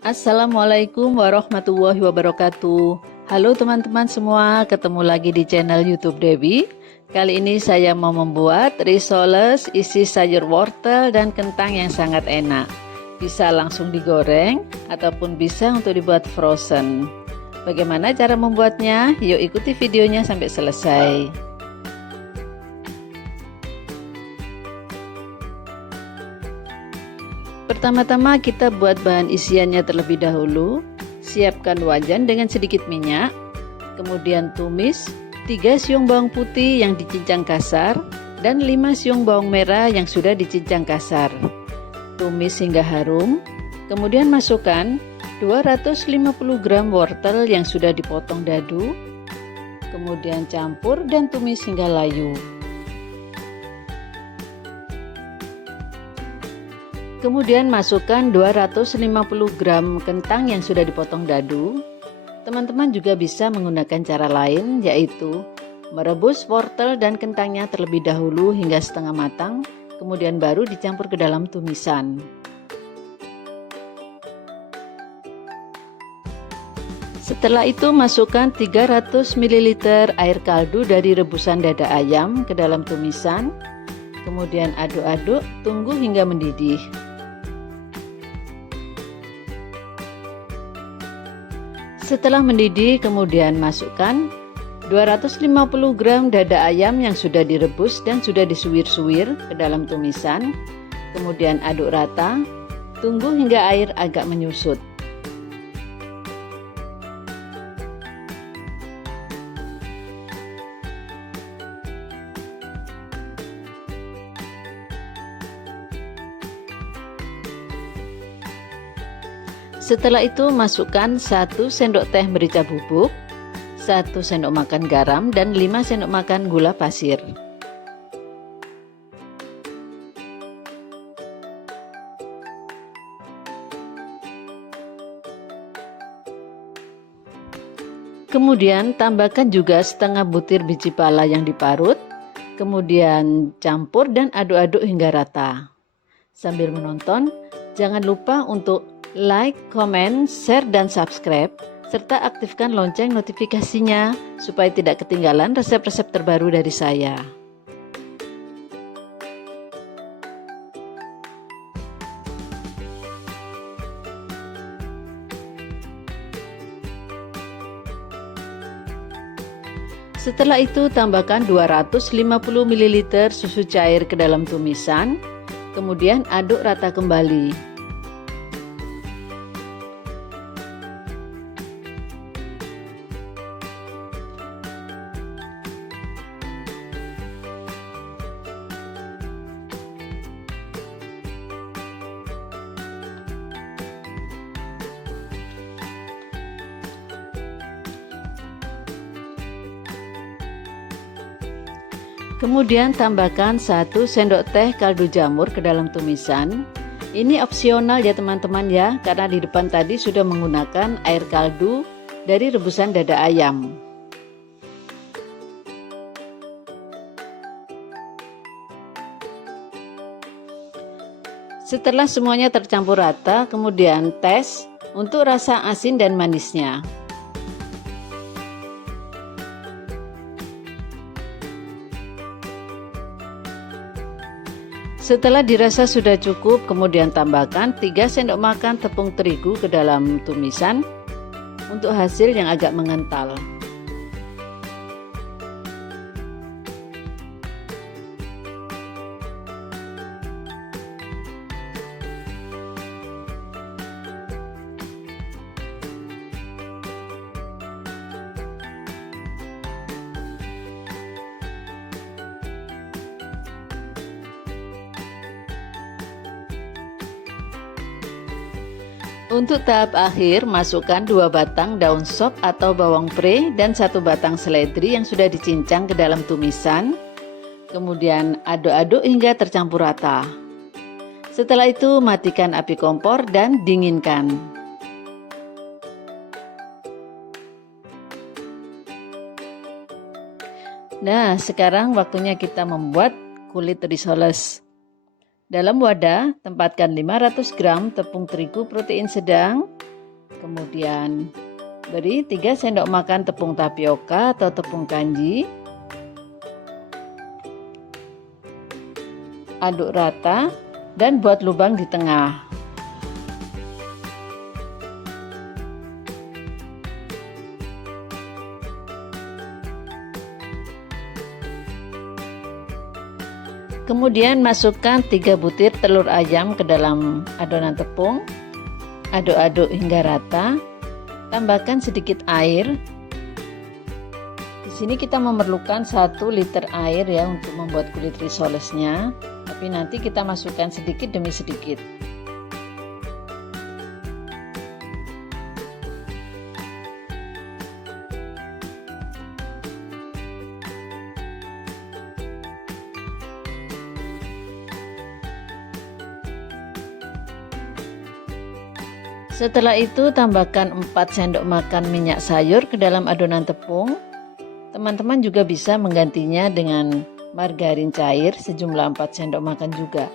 Assalamualaikum warahmatullahi wabarakatuh. Halo teman-teman semua, ketemu lagi di channel YouTube Dewi. Kali ini saya mau membuat risoles isi sayur wortel dan kentang yang sangat enak. Bisa langsung digoreng ataupun bisa untuk dibuat frozen. Bagaimana cara membuatnya? Yuk ikuti videonya sampai selesai. Pertama-tama kita buat bahan isiannya terlebih dahulu. Siapkan wajan dengan sedikit minyak, kemudian tumis 3 siung bawang putih yang dicincang kasar dan 5 siung bawang merah yang sudah dicincang kasar. Tumis hingga harum, kemudian masukkan 250 gram wortel yang sudah dipotong dadu, kemudian campur dan tumis hingga layu. Kemudian masukkan 250 gram kentang yang sudah dipotong dadu. Teman-teman juga bisa menggunakan cara lain, yaitu merebus wortel dan kentangnya terlebih dahulu hingga setengah matang, kemudian baru dicampur ke dalam tumisan. Setelah itu masukkan 300 ml air kaldu dari rebusan dada ayam ke dalam tumisan. Kemudian aduk-aduk, tunggu hingga mendidih. Setelah mendidih, kemudian masukkan 250 gram dada ayam yang sudah direbus dan sudah disuwir-suwir ke dalam tumisan. Kemudian aduk rata, tunggu hingga air agak menyusut. Setelah itu masukkan 1 sendok teh merica bubuk, 1 sendok makan garam dan 5 sendok makan gula pasir. Kemudian tambahkan juga setengah butir biji pala yang diparut, kemudian campur dan aduk-aduk hingga rata. Sambil menonton, jangan lupa untuk like, comment, share, dan subscribe, serta aktifkan lonceng notifikasinya supaya tidak ketinggalan resep-resep terbaru dari saya. Setelah itu tambahkan 250 ml susu cair ke dalam tumisan, kemudian aduk rata kembali. Kemudian tambahkan 1 sendok teh kaldu jamur ke dalam tumisan. Ini opsional ya teman-teman ya, karena di depan tadi sudah menggunakan air kaldu dari rebusan dada ayam. Setelah semuanya tercampur rata, kemudian tes untuk rasa asin dan manisnya. Setelah dirasa sudah cukup, kemudian tambahkan 3 sendok makan tepung terigu ke dalam tumisan untuk hasil yang agak mengental. Untuk tahap akhir, masukkan 2 batang daun sop atau bawang pre dan 1 batang seledri yang sudah dicincang ke dalam tumisan. Kemudian aduk-aduk hingga tercampur rata. Setelah itu matikan api kompor dan dinginkan. Nah, sekarang waktunya kita membuat kulit risoles. Dalam wadah, tempatkan 500 gram tepung terigu protein sedang, kemudian beri 3 sendok makan tepung tapioka atau tepung kanji. Aduk rata dan buat lubang di tengah. Kemudian masukkan 3 butir telur ayam ke dalam adonan tepung. Aduk-aduk hingga rata. Tambahkan sedikit air. Di sini kita memerlukan 1 liter air ya untuk membuat kulit risolesnya. Tapi nanti kita masukkan sedikit demi sedikit. Setelah itu tambahkan 4 sendok makan minyak sayur ke dalam adonan tepung. Teman-teman juga bisa menggantinya dengan margarin cair sejumlah 4 sendok makan juga.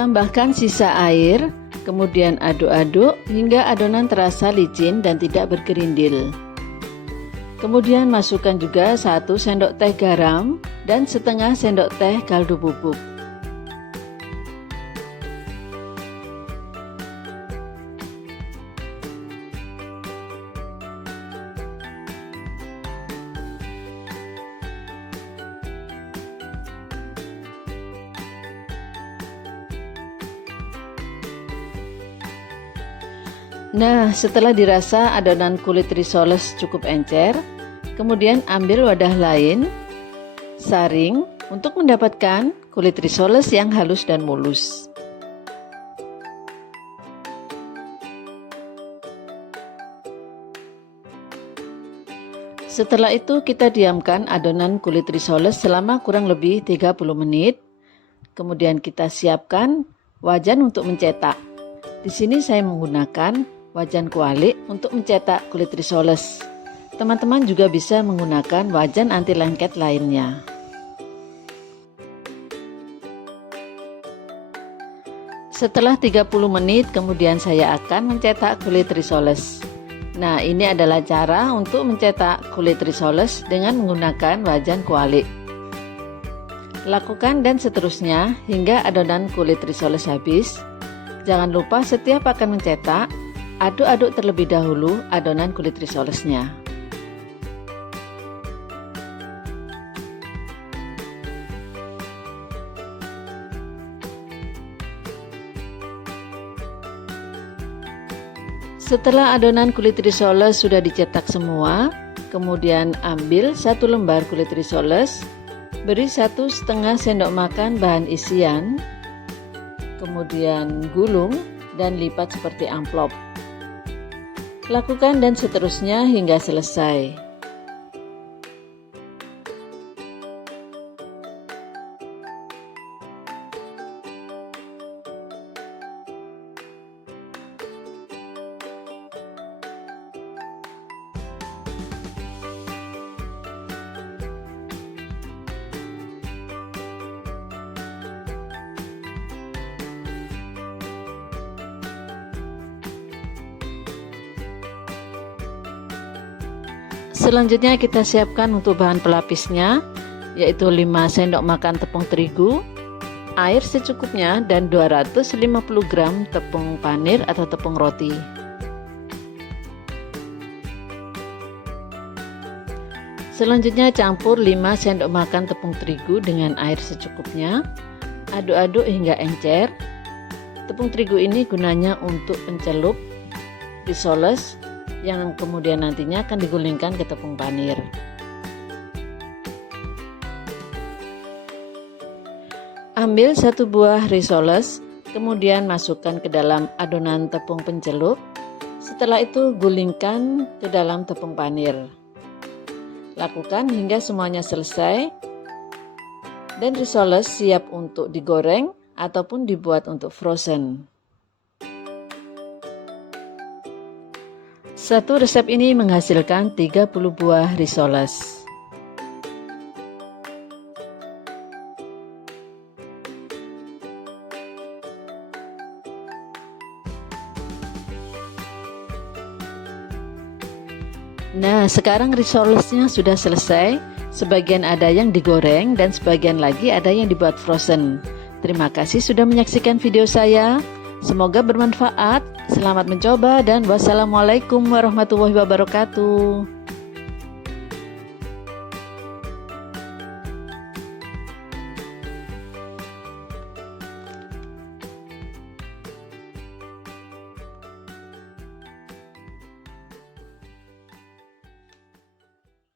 Tambahkan sisa air. Kemudian aduk-aduk hingga adonan terasa licin dan tidak bergerindil. Kemudian masukkan juga 1 sendok teh garam dan setengah sendok teh kaldu bubuk. Nah, setelah dirasa adonan kulit risoles cukup encer, kemudian ambil wadah lain, saring untuk mendapatkan kulit risoles yang halus dan mulus. Setelah itu kita diamkan adonan kulit risoles selama kurang lebih 30 menit. Kemudian kita siapkan wajan untuk mencetak. Di sini saya menggunakan wajan kuali untuk mencetak kulit risoles. Teman-teman juga bisa menggunakan wajan anti lengket lainnya. Setelah 30 menit kemudian saya akan mencetak kulit risoles. Nah, ini adalah cara untuk mencetak kulit risoles dengan menggunakan wajan kuali. Lakukan dan seterusnya hingga adonan kulit risoles habis. Jangan lupa setiap akan mencetak, aduk-aduk terlebih dahulu adonan kulit risolesnya. Setelah adonan kulit risoles sudah dicetak semua, kemudian ambil 1 lembar kulit risoles, beri 1,5 sendok makan bahan isian, kemudian gulung dan lipat seperti amplop. Lakukan dan seterusnya hingga selesai. Selanjutnya kita siapkan untuk bahan pelapisnya, yaitu 5 sendok makan tepung terigu, air secukupnya, dan 250 gram tepung panir atau tepung roti. Selanjutnya campur 5 sendok makan tepung terigu dengan air secukupnya. Aduk-aduk hingga encer. Tepung terigu ini gunanya untuk pencelup risoles yang kemudian nantinya akan digulingkan ke tepung panir. Ambil 1 buah risoles, kemudian masukkan ke dalam adonan tepung pencelup. Setelah itu gulingkan ke dalam tepung panir. Lakukan hingga semuanya selesai. Dan risoles siap untuk digoreng ataupun dibuat untuk frozen. Satu resep ini menghasilkan 30 buah risoles. Nah, sekarang risolesnya sudah selesai. Sebagian ada yang digoreng dan sebagian lagi ada yang dibuat frozen. Terima kasih sudah menyaksikan video saya. Semoga bermanfaat. Selamat mencoba dan wassalamualaikum warahmatullahi wabarakatuh.